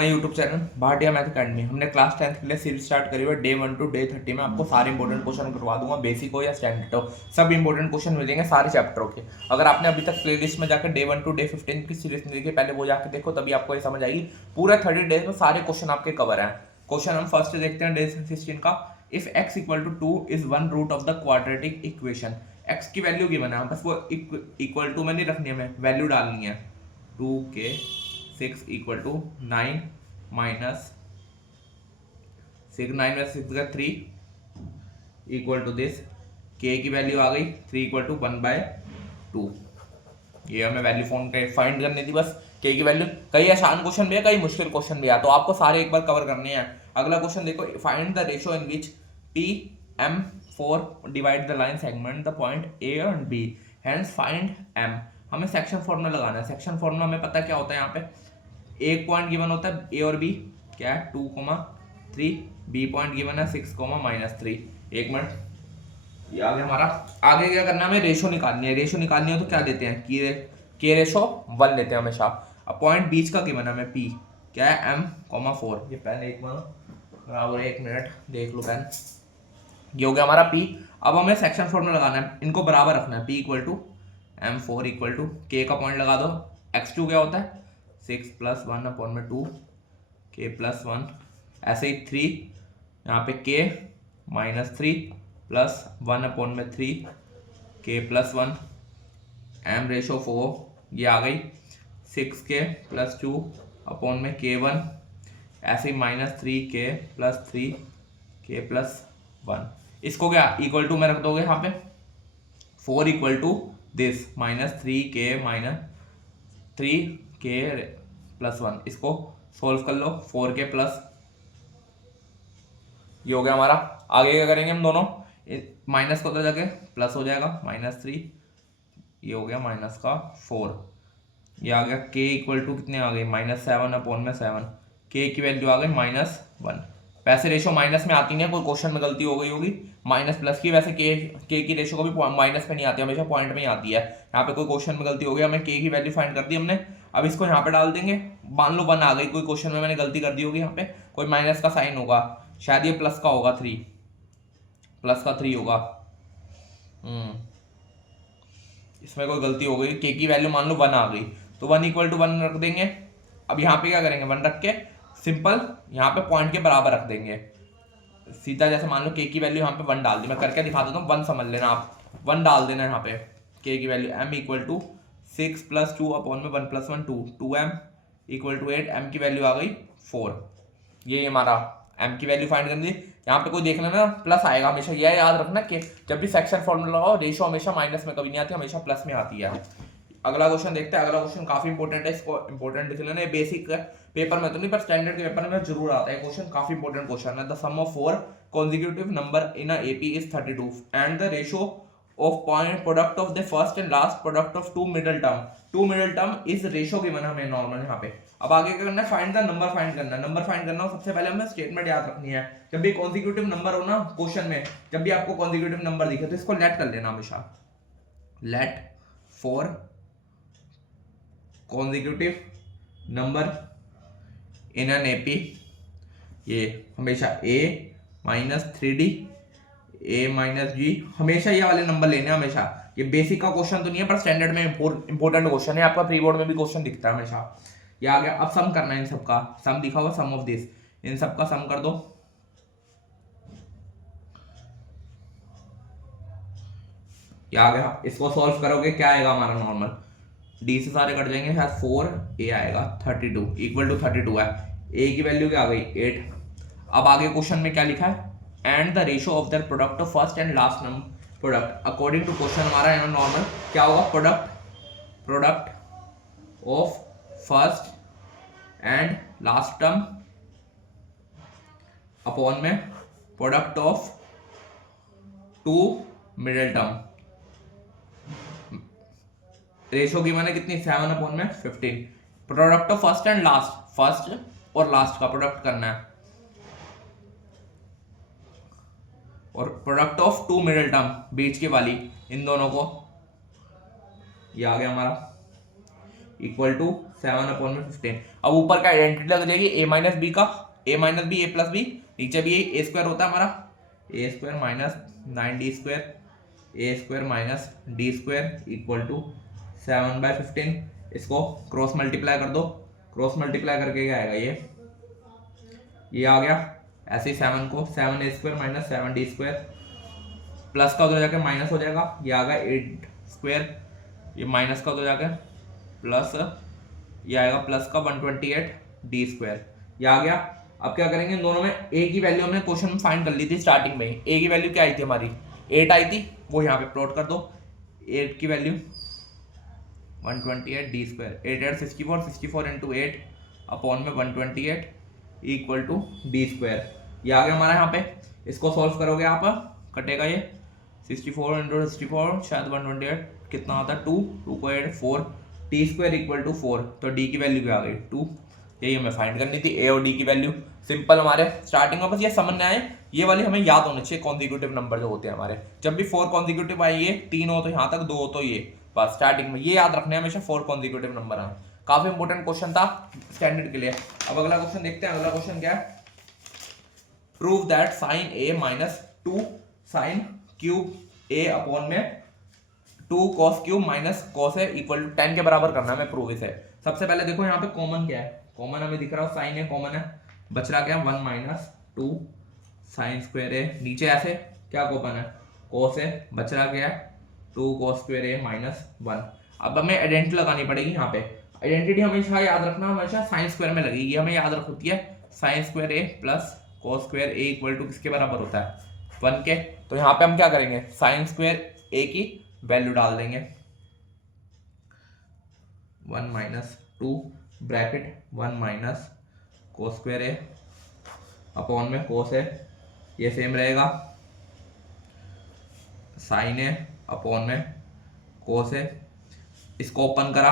My YouTube channel Bhatia math academy. हमने class 10th के लिए सीरीज स्टार्ट करी हुई है। डे 1 टू डे 30 में आपको सारे इंपॉर्टेंट क्वेश्चन करवा दूंगा, बेसिक हो या स्टैंडर्ड हो, सब इंपॉर्टेंट क्वेश्चन मिलेंगे सारे चैप्टरों के। अगर आपने अभी तक प्लेलिस्ट में जाकर डे 1 टू डे 15 की सीरीज नहीं देखी, पहले वो जाकर देखो, तभी आपको ये समझ आएगी। पूरे 30 डेज में सारे क्वेश्चन आपके कवर हैं। क्वेश्चन हम फर्स्ट देखते हैं डे 16 का। If x equal to 2 is one root of the quadratic equation. x की वैल्यू गिवन है, बस वो इक्वल टू में नहीं रखनी है, हमें वैल्यू डालनी है। 2k 6 इक्वल टू 9 माइनस 6, 9 में 6 का 3 इक्वल टू दिस। k की वैल्यू आ गई 3 इक्वल टू 1/2। ये हमें वैल्यू फाइंड करनी थी बस, k की वैल्यू। कई आसान क्वेश्चन भी है, कई मुश्किल क्वेश्चन भी है, तो आपको सारे एक बार कवर करने हैं। अगला क्वेश्चन देखो, find the ratio in which PM4 divide the line segment the point A and B, hence find M। हमें सेक्शन फॉर्मूला लगाना है। सेक्शन फॉर्मूला हमें पता क्या होता है, यहाँ पे एक पॉइंट गिवन होता है A और B, क्या है 2,3, B पॉइंट गिवन है 6,-3। एक मिनट, ये आ गया हमारा। आगे क्या करना है, हमें रेशो निकालनी है। रेशो निकालनी हो तो क्या देते हैं, के रेशो 1 लेते हैं हमेशा। अब पॉइंट बीच का गिवन है हमें P, क्या है M,4। ये पेन एक बराबर 1 मिनट देख लो पेन। ये हो गया हमारा P। अब हमें सेक्शन फॉर्मूला लगाना है, इनको बराबर रखना है। P equal to M4 equal to K का पॉइंट लगा दो। X2 क्या होता है 6 + 1/2 K + 1, ऐसे ही 3 यहाँ पे K -3 + 1/3 K + 1 M रेशो 4, ये आ गई 6K + 2/K1, ऐसे ही -3K + 3K + 1। इसको क्या इक्वल टू में रख दोगे यहाँ पे 4 equal to this -3K - 3K + 1। इसको सोल्व कर लो 4K प्लस, ये हो गया हमारा। आगे क्या करेंगे हम दोनों, माइनस को तो जाके प्लस हो जाएगा -3, ये हो गया -4। ये आ गया K इक्वल टू कितने आ गए -7/7। K की वैल्यू आ गई -1। वैसे रेशो माइनस में आती नहीं है, कोई क्वेश्चन में गलती हो गई होगी माइनस प्लस की। वैसे K की रेशो कभी माइनस में नहीं आती, हमेशा पॉइंट में ही आती है। यहाँ पे कोई क्वेश्चन में गलती हो गई, हमें K की वैल्यू फाइंड कर दी हमने। अब इसको यहाँ पे डाल देंगे। मान लो 1 आ गई, कोई क्वेश्चन में मैंने गलती कर दी होगी, यहाँ पे कोई माइनस का साइन होगा, शायद ये प्लस का होगा, 3 प्लस का 3 होगा। इसमें कोई गलती हो गई। K की वैल्यू मान लो 1 आ गई, तो 1 इक्वल टू 1 रख देंगे। अब यहाँ पे क्या करेंगे, 1 रख के सिंपल यहाँ पे पॉइंट के बराबर रख देंगे सीधा। जैसे मान लो K की वैल्यू यहाँ पे 1 डाल दी, मैं करके दिखा देता हूँ, 1 समझ लेना आप। 1 डाल देना यहाँ पे K की value. M equal to 6 + 2/1 + 1 2, 2M equal to 8। M की वैल्यू आ गई 4। ये हमारा M की वैल्यू फाइंड कर दी। यहाँ पे कोई देख लेना प्लस आएगा हमेशा, यह याद रखना कि जब भी सेक्शन फॉर्मूला लगाओ रेशो हमेशा माइनस में कभी नहीं आती, हमेशा प्लस में आती है। अगला क्वेश्चन देखते हैं। अगला क्वेश्चन काफी इंपॉर्टेंट है, इसको इंपॉर्टेंट लिख लेना। बेसिक पेपर में तो नहीं, पर स्टैंडर्ड के पेपर में जरूर आता है क्वेश्चन, काफी इंपॉर्टेंट क्वेश्चन है। The sum of 4 consecutive number in a AP is 32 and the ratio of point product of the first and last product of two middle term is ratio given हमें normal यहाँ पे। अब आगे क्या करना है, find the number find करना है। नंबर फाइंड करना हो, सबसे पहले हमें स्टेटमेंट याद रखनी है। जब भी कॉन्जिक्यूटिव नंबर हो ना क्वेश्चन में, जब भी आपको कॉन्जिक्यूटिव नंबर दिखे तो इसको लेट कर लेना हमेशा। Let for consecutive number in an AP, ये हमेशा A - 3D A - G, हमेशा ये वाले नंबर लेने हमेशा। ये बेसिक का क्वेश्चन तो नहीं है, पर स्टैंडर्ड में इंपॉर्टेंट क्वेश्चन है, आपका प्री बोर्ड में भी क्वेश्चन दिखता है हमेशा। ये आ गया। अब सम करना है इन सबका, सम दिखा हुआ सम ऑफ दिस, इन सबका सम कर दो। ये आ गया। इसको सॉल्व करोगे क्या आएगा हमारा नॉर्मल, D से सारे कट जाएंगे, शायद 4A आएगा 32 इक्वल टू 32 है। A की वैल्यू क्या आ गई 8। अब आगे क्वेश्चन में क्या लिखा है, and the ratio of the product of first and last number product according to question हमारा है नॉर्मल, क्या होगा, product of first and last term upon में product of two middle term. Ratio की मैंने कितनी 7/15। Product of first and last, first और last का प्रोडक्ट करना है, और product of two middle term बीच की वाली, इन दोनों को। ये आ गया हमारा। Equal to 7/15। अब ऊपर का आइडेंटिटी लग जाएगी a माइनस बी का, a minus B a plus B, नीचे भी a स्क्वायर होता है हमारा, a square minus 9d², a square minus D square equal to 7/15। इसको क्रॉस मल्टीप्लाई कर दो, क्रॉस मल्टीप्लाई करके क्या आएगा, ये आ गया। ऐसे ही 7 को 7a² माइनस 7d² प्लस का उधर जाके माइनस हो जाएगा, ये आ गया 8², ये माइनस का उधर जाके प्लस, ये आएगा प्लस का 128d², ये आ गया। अब क्या करेंगे, इन दोनों में a की वैल्यू हमने क्वेश्चन में फाइंड कर ली थी स्टार्टिंग में ही। a की वैल्यू क्या आई थी हमारी, 8 आई थी, वो यहाँ पे प्लॉट कर दो। 8 की वैल्यू 128d², 8 8 64, 64 इंटू 8 अपॉन में 128 इक्वल टू d², ये आ गया हमारा यहाँ पे। इसको सॉल्व करोगे आप, कटेगा ये 64 इंटू 64 शायद 128 कितना आता है 2 को 8 4, t² इक्वल टू 4, तो d की वैल्यू क्या आ गई 2। यही हमें फाइंड करनी थी, a और d की वैल्यू। सिंपल हमारे स्टार्टिंग में बस ये समझना है, ये वाली हमें याद होनी चाहिए कॉन्जिक्यूटिव नंबर जो होते हैं हमारे। जब भी 4 कॉन्जिक्यूटिव आएंगे, 3 हो तो यहाँ तक, 2 हो तो ये, बस स्टार्टिंग में ये याद रखने हमेशा 4 कॉन्जिक्यूटिव नंबर आए। काफी इंपॉर्टेंट क्वेश्चन था स्टैंडर्ड के लिए। अब अगला क्वेश्चन देखते हैं। अगला क्वेश्चन क्या है, prove that sine a minus 2 sine cube a upon में 2 cos cube minus cos a equal to 10 के बराबर करना है हमें प्रूव इसे। सबसे पहले देखो यहाँ पे कॉमन क्या है, कॉमन हमें दिख रहा है साइन है, कॉमन है, बच रहा क्या 1 माइनस 2 साइन स्क्वायर a, नीचे ऐसे क्या कॉमन है कॉस a, बच रहा क्या है 2 कॉस स्क्वायर a माइनस 1। अब हमें आइडेंटिटी लगानी पड़ेगी यहाँ पे। आइडेंटिटी हमेशा याद रखना, हमेशा साइन स्क्वायर में लगेगी, हमें याद रख होती है sine square a plus cos square a equal to किसके बराबर होता है 1 के। तो यहाँ पे हम क्या करेंगे, साइन स्क्वायर a की वैल्यू डाल देंगे 1 minus 2 bracket 1 minus cos square a upon में कॉस a, ये सेम रहेगा साइन a अपॉन में कॉस a। इसको ओपन करा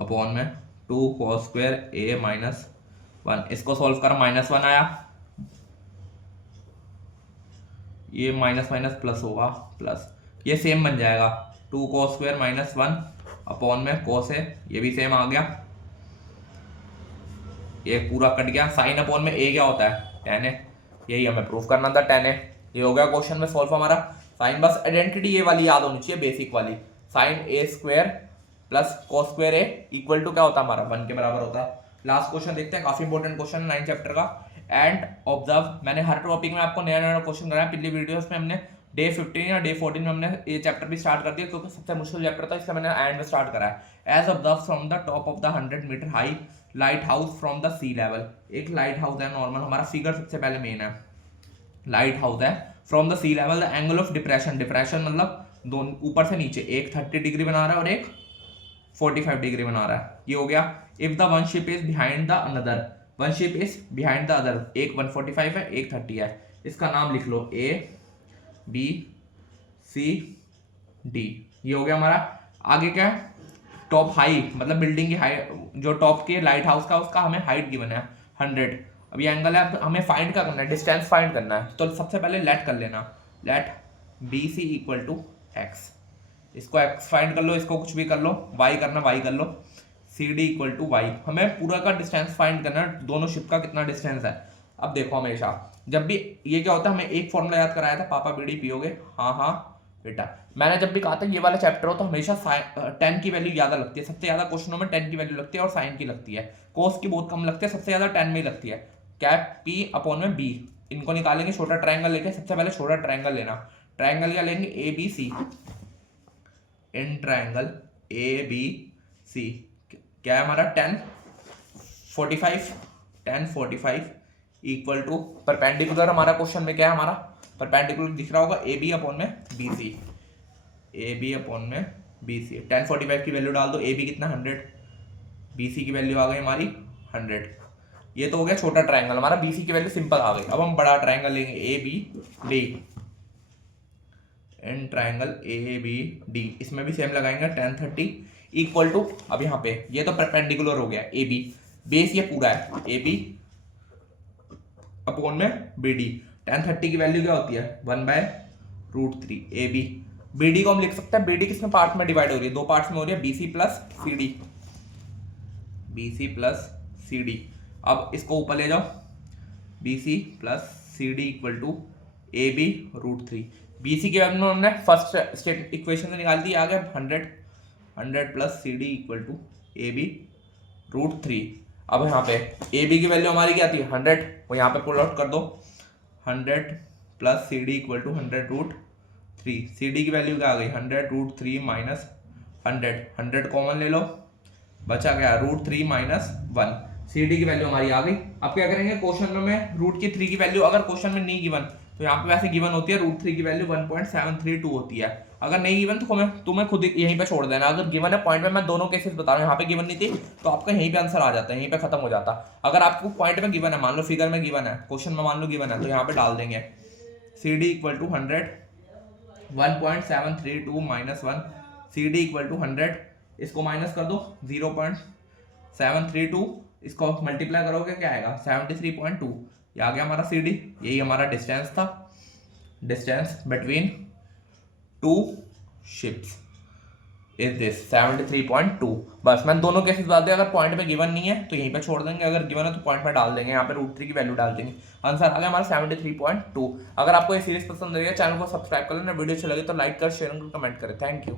अपॉन में 2 कॉस स्क्वायर a माइनस 1, इसको सॉल्व करा माइनस 1 आया, ये माइनस माइनस प्लस होगा प्लस, ये सेम बन जाएगा 2 कॉस स्क्वायर माइनस 1 अपॉन में कॉस a, ये भी सेम आ गया, ये पूरा कट गया। साइन अपॉन में a क्या होता है tan a, यही हमें प्रूफ करना था tan a। ये हो गया क्वेश्चन में सॉल्व हमारा। साइन बस आइडेंटिटी ये वाली याद होनी चाहिए बेसिक वाली, sine a square plus cos square a equal to क्या होता है हमारा 1 के बराबर होता है। लास्ट क्वेश्चन देखते हैं, काफी इंपॉर्टेंट क्वेश्चन 9 चैप्टर का। एंड ऑब्जर्व, मैंने हर टॉपिक में आपको नया नया क्वेश्चन कराया। पिछली वीडियोस में हमने डे 15 या डे 14 में हमने ये चैप्टर भी स्टार्ट कर दिया क्योंकि सबसे मुश्किल चैप्टर था, इसलिए मैंने एंड में स्टार्ट करा है। As observe from the top of the 100 metre high lighthouse from the sea level. एक लाइट हाउस है नॉर्मल, हमारा फिगर सबसे पहले मेन है, लाइट हाउस है from the sea level. The angle of depression, depression मतलब दोनों ऊपर से नीचे, एक 30 डिग्री बना रहा है और एक 45 डिग्री बना रहा है, ये हो गया। If the one ship is behind the another, one ship is behind the other, एक 145 है एक 30 है, इसका नाम लिख लो A B C D, ये हो गया हमारा। आगे क्या है, टॉप हाई मतलब बिल्डिंग की हाइट, जो टॉप के लाइट हाउस का उसका हमें हाइट गिवन है 100। अब ये एंगल है, अब हमें फाइंड क्या करना है, डिस्टेंस फाइंड करना है। तो सबसे पहले लेट कर लेना, let BC equal to x, इसको x फाइंड कर लो, इसको कुछ भी कर लो, y करना y कर लो, CD इक्वल टू y। हमें पूरा का डिस्टेंस फाइंड करना है, दोनों शिप का कितना डिस्टेंस है। अब देखो हमेशा जब भी ये क्या होता है, हमें एक फॉर्मूला याद कराया था, पापा बीड़ी पियोगे, हाँ हाँ बेटा। मैंने जब भी कहा था ये वाला चैप्टर हो तो हमेशा 10 की वैल्यू ज्यादा लगती है, सबसे ज्यादा क्वेश्चनों में 10 की वैल्यू लगती है और साइन की लगती है, कोस की बहुत कम लगती है, सबसे ज्यादा 10 में ही लगती है। कैप P अपॉन में B, इनको निकालेंगे, छोटा ट्रायंगल लेके, सबसे पहले छोटा ट्रायंगल लेना, ट्रायंगल क्या लेंगे ABC, इन ट्रायंगल ABC क्या है हमारा 10 45 इक्वल टू परपेंडिकुलर। हमारा क्वेश्चन में क्या है, हमारा परपेंडिकुलर दिख रहा होगा AB अपॉन में BC, AB अपॉन में BC। 10 45 की वैल्यू डाल दो, AB कितना 100, BC की वैल्यू आ गई हमारी 100। ये तो हो गया छोटा ट्रायंगल हमारा, BC की वैल्यू सिंपल आ गई। अब हम बड़ा ट्रायंगल लेंगे ABD, इन ट्रायंगल ABD, इसमें भी सेम लगाएंगे 10 30 इक्वल टू, अब यहाँ पे ये तो परपेंडिकुलर हो गया AB, बेस ये पूरा है AB अपॉन में BD। 10 30 की वैल्यू क्या होती है 1/√3 AB, बी डी को हम लिख सकते हैं, बी डी किसमें पार्ट में डिवाइड हो रही है, दो पार्ट्स में हो रही है, B C plus C D, B C plus C D. अब इसको ऊपर ले जाओ, B C plus C D equal to A B root three. B C की वैल्यू हमने फर्स्ट स्टेट इक्वेशन से निकाल दी, आ गया 100 plus C D equal to A B root three. अब यहाँ पे ए बी की वैल्यू हमारी क्या थी 100, वो यहाँ पे पुल आउट कर दो, 100 plus C D equal to 100 root three. C D की वैल्यू क्या आ गई 100 रूट थ्री माइनस 100 कॉमन ले लो, बचा गया root three minus 1। C D की वैल्यू हमारी आ गई। अब क्या करेंगे, क्वेश्चन में रूट की 3 की वैल्यू अगर क्वेश्चन में नहीं गिवन तो यहाँ पे वैसे गिवन होती है रूट 3 की वैल्यू 1.732 होती है। अगर नहीं गिवन तो तुम्हें खुद यहीं पे छोड़ देना। अगर गिवन है पॉइंट में, मैं दोनों केसेस बता रहा हूँ, यहाँ पे गिवन नहीं थी तो आपका यहीं पे आंसर आ जाता है, यहीं पे खत्म हो जाता। अगर आपको पॉइंट में गिवन है, मान लो फिगर में गिवन है, क्वेश्चन में मान लो गिवन है, तो यहाँ पे डाल देंगे C D equal to 100 1.732 minus 1, C D equal to 100, इसको माइनस कर दो 0.732, इसको मल्टीप्लाई करोगे क्या आएगा 73.2, ये आ गया हमारा सी डी। यही हमारा डिस्टेंस था, distance between two ships is this 73.2। बस मैंने दोनों केसेस बता दिए। अगर पॉइंट में गिवन नहीं है तो यहीं पे छोड़ देंगे, अगर गिवन है तो पॉइंट में डाल देंगे, यहाँ पे रूट 3 की वैल्यू डाल देंगे, आंसर आ गया हमारा 73.2। अगर आपको ये सीरीज पसंद आई है, चैनल को सब्सक्राइब कर लेना, वीडियो अच्छी लगे तो लाइक कर, शेयर और कमेंट करें। Thank you.